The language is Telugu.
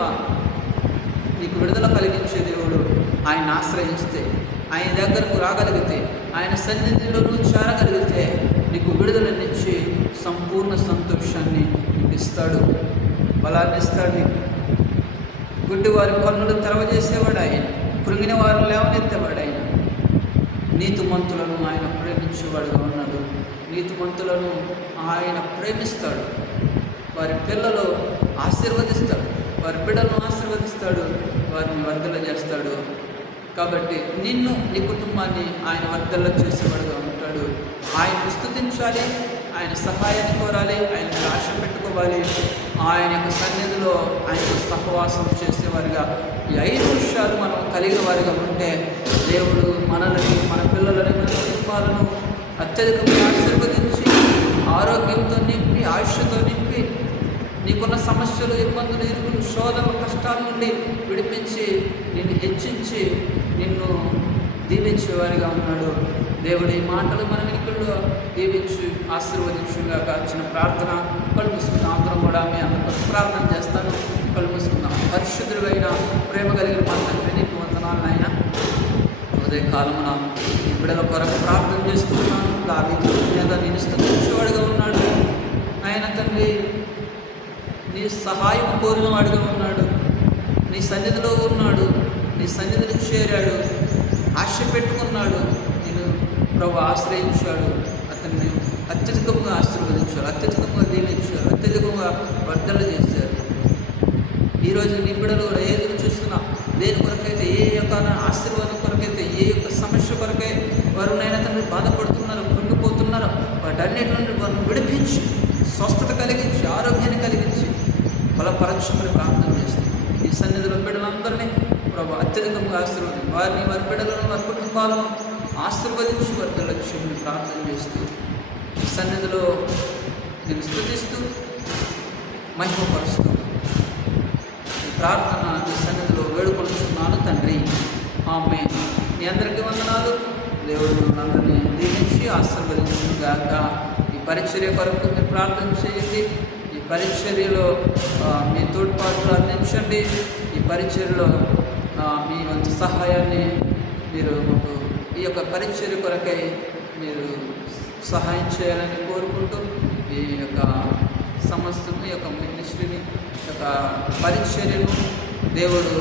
ఉన్నావా? నీకు విడుదల కలిగించే దేవుడు. ఆయన ఆశ్రయిస్తే, ఆయన దగ్గరకు రాగలిగితే, ఆయన సన్నిధిలో నువ్వు చేరగలిగితే నీకు విడుదలనిచ్చి సంపూర్ణ సంతోషాన్ని నీకు ఇస్తాడు, బలాన్ని ఇస్తాడు. నీకు గుడ్డి వారి కన్నులు తెరవజేసేవాడు ఆయన, కృంగిన వారు లేవనెత్తేవాడు ఆయన. నీతిమంతులను ఆయన ప్రేమించేవాడుగా ఉన్నాడు. నీతిమంతులను ఆయన ప్రేమిస్తాడు. వారి పిల్లలు ఆశీర్వదిస్తాడు, వారి బిడ్డలను ఆశీర్వదిస్తాడు, వారిని వర్ధల చేస్తాడు. కాబట్టి నిన్ను, నీ కుటుంబాన్ని ఆయన వర్ధల చేసేవాడుగా ఉంటాడు. ఆయనను స్తుతించాలి, ఆయన సహాయాన్ని కోరాలి, ఆయన ఆశ పెట్టుకోవాలి. ఆయన యొక్క సన్నిధిలో ఆయనకు సహవాసం చేసేవారిగా ఈ 5 విషయాలు మనం కలిగిన వారిగా ఉంటే దేవుడు మనల్ని, మన పిల్లలని, మన కుటుంబాలను అత్యధికంగా ఆశీర్వదించి ఆరోగ్యంతో నింపి, ఆయుష్తో నింపి, నీకున్న సమస్యలు, ఇబ్బందులు, ఇరుగులు, శోధనలు, కష్టాల నుండి విడిపించి నిన్ను హెచ్చించి నిన్ను దీవించేవారిగా ఉన్నాడు. దేవుడి మాటలు మన వెనుకల్లో దీవించి ఆశీర్వదించుగాక. చిన్న ప్రార్థన. కళ్ళు మూసుకుందాం. అందరం కూడా మీ అందరితో ప్రార్థన చేస్తాను. కళ్ళు మూసుకుందాం. పరిశుద్ధుడైన ప్రేమ కలిగిన మా తండ్రి, నీకు వందనాలు నాయన. ఉదయకాలమున ఈ బిడ్డల కొరకు ప్రార్థన చేస్తున్నాను. దావీదు మీద నేను స్తుతించేవాడుగా ఉన్నాడు ఆయన తండ్రి. నీ సహాయం కోరిన వాడిగా ఉన్నాడు. నీ సన్నిధిలో ఉన్నాడు, నీ సన్నిధికి చేరాడు, ఆశ పెట్టుకున్నాడు. నేను ప్రభు ఆశ్రయించాడు, అతన్ని అత్యధికంగా ఆశీర్వదించాడు, అత్యధికంగా దీవించాడు, అత్యధికంగా వర్ధలు చేశారు. ఈరోజు నీ బిడ్డలు ఎదురు చూస్తున్నా దేని కొరకైతే, ఏ యొక్క ఆశీర్వాదం కొరకైతే, ఏ యొక్క సమస్య కొరకై వారు నైనా తండ్రి బాధపడుతున్నారు, కృంగిపోతున్నారు, వాటన్నిటి నుండి వారిని విడిపించి స్వస్థత కలిగించి, ఆరోగ్యాన్ని కలిగించి బలపరచుకొని ప్రార్థన చేస్తున్నాం. ఈ సన్నిధిలో బిడ్డలందరినీ ప్రభు అత్యధికంగా ఆశీర్వదించి వారిని, వారి బిడ్డలను, వారి కుటుంబాలను ఆశీర్వదించి వారి లక్ష్యాన్ని ప్రార్థన చేస్తూ ఈ సన్నిధిలో నేను స్తుతిస్తూ మహిమపరుస్తూ ఈ ప్రార్థన ఈ సన్నిధిలో వేడుకొలుచున్నాను తండ్రి. ఆమేన్. మీ అందరికీ వందనాలు. దేవుడు అందరినీ దీవించి ఆశీర్వదించుగాక. ఈ పరిచర్య కొరకు మీరు ప్రార్థన చేయండి. ఈ పరిచర్యలో మీ తోడ్పాట్లు అందించండి. ఈ పరిచర్యలో మీ వంతు సహాయాన్ని మీరు ఈ యొక్క పరిచర్య కొరకై మీరు సహాయం చేయాలని కోరుకుంటూ ఈ యొక్క సంస్థను, ఈ యొక్క మినిస్ట్రీని, ఈ యొక్క పరిచర్యను దేవుడు